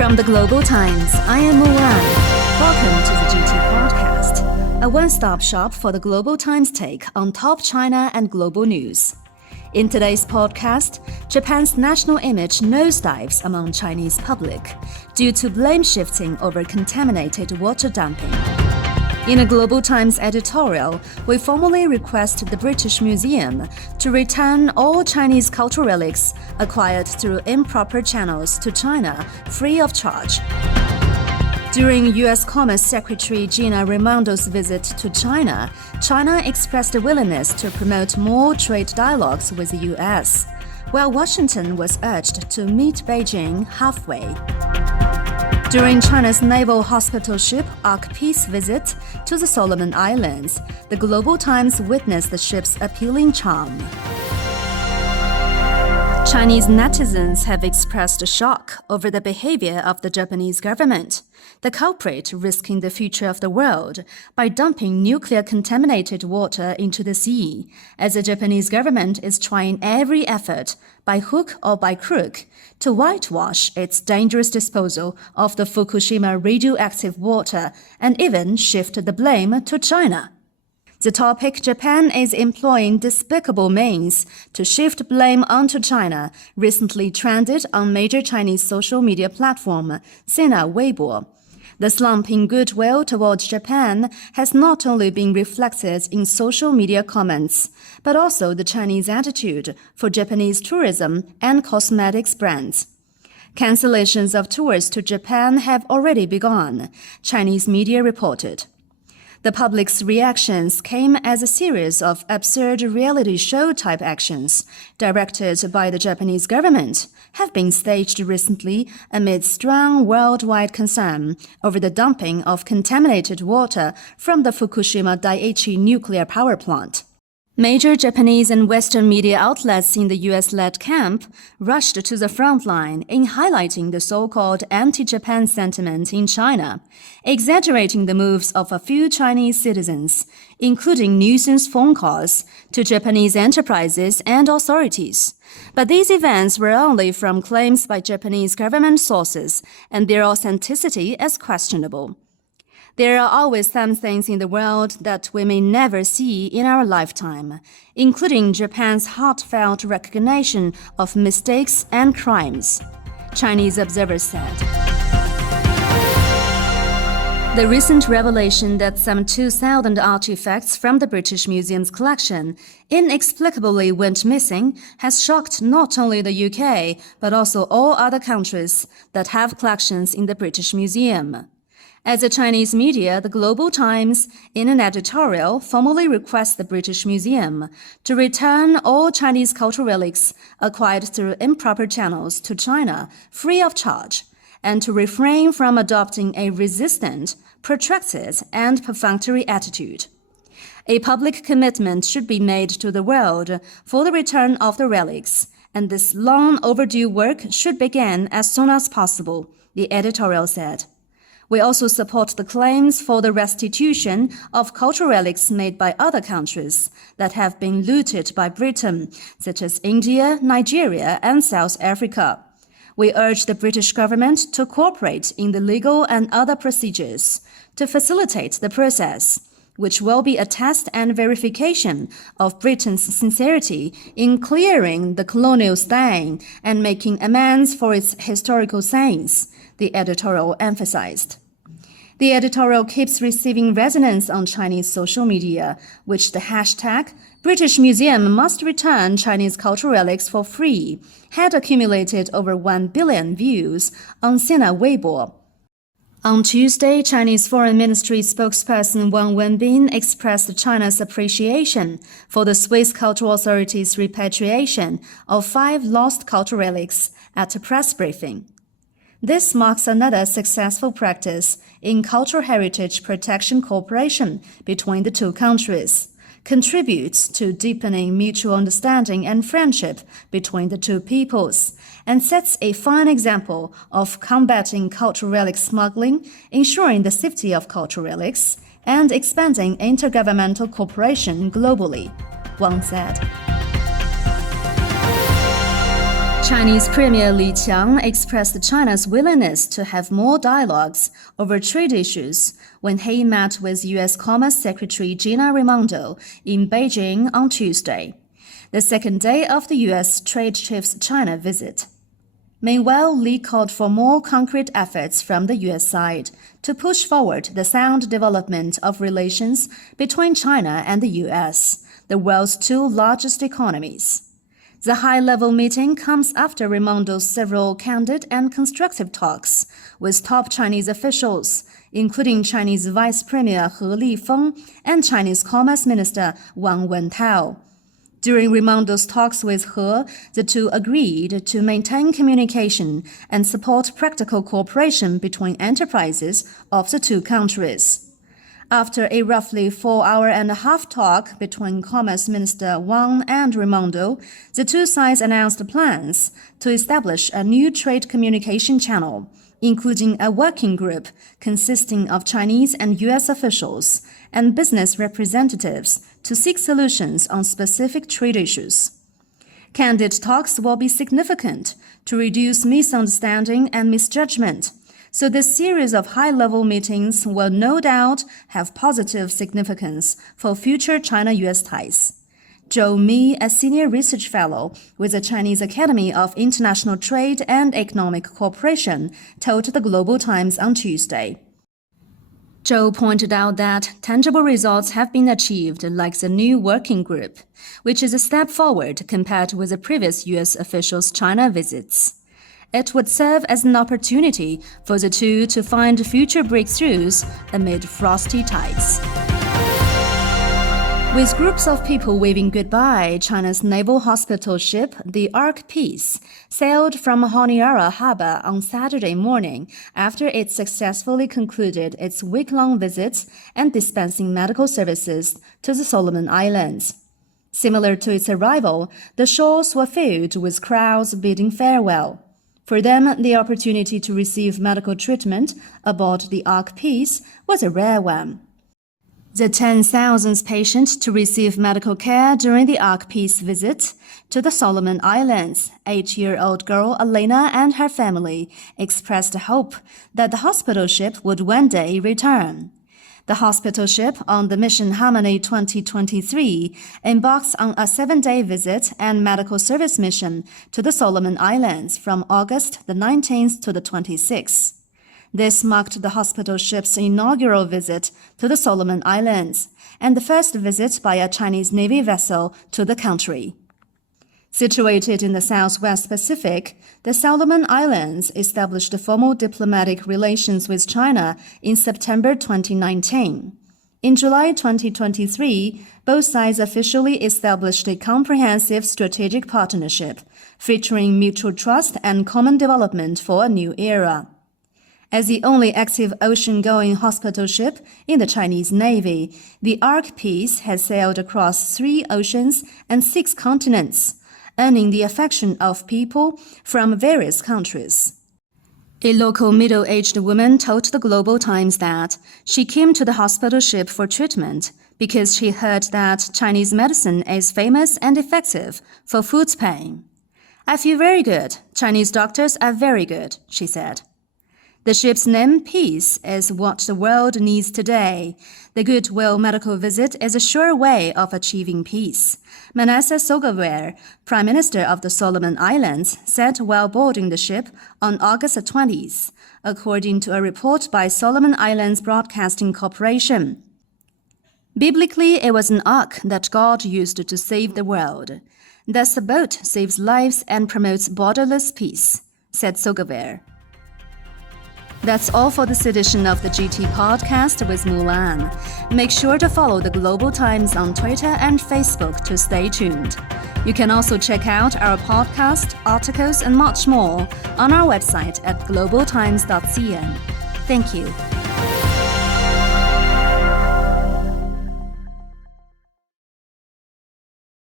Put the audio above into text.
From the Global Times, I am Mulan. Welcome to the GT Podcast, a one-stop shop for the Global Times take on top China and global news. In today's podcast, Japan's national image nosedives among Chinese public due to blame shifting over contaminated water dumping. In a Global Times editorial, we formally request the British Museum to return all Chinese cultural relics acquired through improper channels to China free of charge. During U.S. Commerce Secretary Gina Raimondo's visit to China, China expressed a willingness to promote more trade dialogues with the U.S., while Washington was urged to meet Beijing halfway. During China's naval hospital ship Ark Peace visit to the Solomon Islands, the Global Times witnessed the ship's appealing charm. Chinese netizens have expressed shock over the behavior of the Japanese government, the culprit risking the future of the world by dumping nuclear-contaminated water into the sea, as the Japanese government is trying every effort, by hook or by crook, to whitewash its dangerous disposal of the Fukushima radioactive water and even shift the blame to China. The topic Japan is employing despicable means to shift blame onto China recently trended on major Chinese social media platform Sina Weibo. The slump in goodwill towards Japan has not only been reflected in social media comments, but also the Chinese attitude for Japanese tourism and cosmetics brands. Cancellations of tours to Japan have already begun, Chinese media reported. The public's reactions came as a series of absurd reality show-type actions directed by the Japanese government have been staged recently amid strong worldwide concern over the dumping of contaminated water from the Fukushima Daiichi nuclear power plant. Major Japanese and Western media outlets in the US-led camp rushed to the front line in highlighting the so-called anti-Japan sentiment in China, exaggerating the moves of a few Chinese citizens, including nuisance phone calls to Japanese enterprises and authorities. But these events were only from claims by Japanese government sources, and their authenticity is questionable. There are always some things in the world that we may never see in our lifetime, including Japan's heartfelt recognition of mistakes and crimes, Chinese observers said. The recent revelation that some 2,000 artifacts from the British Museum's collection inexplicably went missing has shocked not only the UK, but also all other countries that have collections in the British Museum. As a Chinese media, the Global Times, in an editorial, formally requests the British Museum to return all Chinese cultural relics acquired through improper channels to China free of charge, and to refrain from adopting a resistant, protracted, and perfunctory attitude. A public commitment should be made to the world for the return of the relics, and this long overdue work should begin as soon as possible, the editorial said. We also support the claims for the restitution of cultural relics made by other countries that have been looted by Britain, such as India, Nigeria, and South Africa. We urge the British government to cooperate in the legal and other procedures to facilitate the process, which will be a test and verification of Britain's sincerity in clearing the colonial stain and making amends for its historical sins, the editorial emphasized. The editorial keeps receiving resonance on Chinese social media, which the hashtag British Museum must return Chinese cultural relics for free had accumulated over 1 billion views on Sina Weibo. On Tuesday, Chinese Foreign Ministry spokesperson Wang Wenbin expressed China's appreciation for the Swiss Cultural Authority's repatriation of 5 lost cultural relics at a press briefing. This marks another successful practice in cultural heritage protection cooperation between the two countries, contributes to deepening mutual understanding and friendship between the two peoples, and sets a fine example of combating cultural relic smuggling, ensuring the safety of cultural relics, and expanding intergovernmental cooperation globally, Wang said. Chinese Premier Li Qiang expressed China's willingness to have more dialogues over trade issues when he met with U.S. Commerce Secretary Gina Raimondo in Beijing on Tuesday, the second day of the U.S. trade chief's China visit. Meanwhile, Li called for more concrete efforts from the U.S. side to push forward the sound development of relations between China and the U.S., the world's two largest economies. The high-level meeting comes after Raimondo's several candid and constructive talks with top Chinese officials, including Chinese Vice Premier He Lifeng and Chinese Commerce Minister Wang Wentao. During Raimondo's talks with He, the two agreed to maintain communication and support practical cooperation between enterprises of the two countries. After a roughly 4-hour-and-a-half talk between Commerce Minister Wang and Raimondo, the two sides announced plans to establish a new trade communication channel, including a working group consisting of Chinese and U.S. officials and business representatives to seek solutions on specific trade issues. Candid talks will be significant to reduce misunderstanding and misjudgment, so this series of high-level meetings will no doubt have positive significance for future China-U.S. ties. Zhou Mi, a senior research fellow with the Chinese Academy of International Trade and Economic Cooperation, told the Global Times on Tuesday. Zhou pointed out that tangible results have been achieved, like the new working group, which is a step forward compared with the previous U.S. officials' China visits. It would serve as an opportunity for the two to find future breakthroughs amid frosty tides. With groups of people waving goodbye, China's naval hospital ship, the Ark Peace, sailed from Honiara Harbor on Saturday morning after it successfully concluded its week-long visits and dispensing medical services to the Solomon Islands. Similar to its arrival, the shores were filled with crowds bidding farewell. For them, the opportunity to receive medical treatment aboard the Ark Peace was a rare one. The 10,000th patient to receive medical care during the Ark Peace visit to the Solomon Islands, 8-year-old girl Elena and her family expressed hope that the hospital ship would one day return. The hospital ship on the Mission Harmony 2023 embarks on a 7-day visit and medical service mission to the Solomon Islands from August the 19th to the 26th. This marked the hospital ship's inaugural visit to the Solomon Islands and the first visit by a Chinese Navy vessel to the country. Situated in the Southwest Pacific, the Solomon Islands established formal diplomatic relations with China in September 2019. In July 2023, both sides officially established a comprehensive strategic partnership, featuring mutual trust and common development for a new era. As the only active ocean-going hospital ship in the Chinese Navy, the Ark Peace has sailed across 3 oceans and 6 continents, earning the affection of people from various countries. A local middle-aged woman told the Global Times that she came to the hospital ship for treatment because she heard that Chinese medicine is famous and effective for foot pain. "I feel very good. Chinese doctors are very good," she said. The ship's name, Peace, is what the world needs today. The Goodwill medical visit is a sure way of achieving peace, Manasseh Sogavare, Prime Minister of the Solomon Islands, said while boarding the ship on August 20th, according to a report by Solomon Islands Broadcasting Corporation. Biblically, it was an ark that God used to save the world. Thus, a boat saves lives and promotes borderless peace, said Sogavare. That's all for this edition of the GT Podcast with Mulan. Make sure to follow the Global Times on Twitter and Facebook to stay tuned. You can also check out our podcast, articles, and much more on our website at globaltimes.cn. Thank you.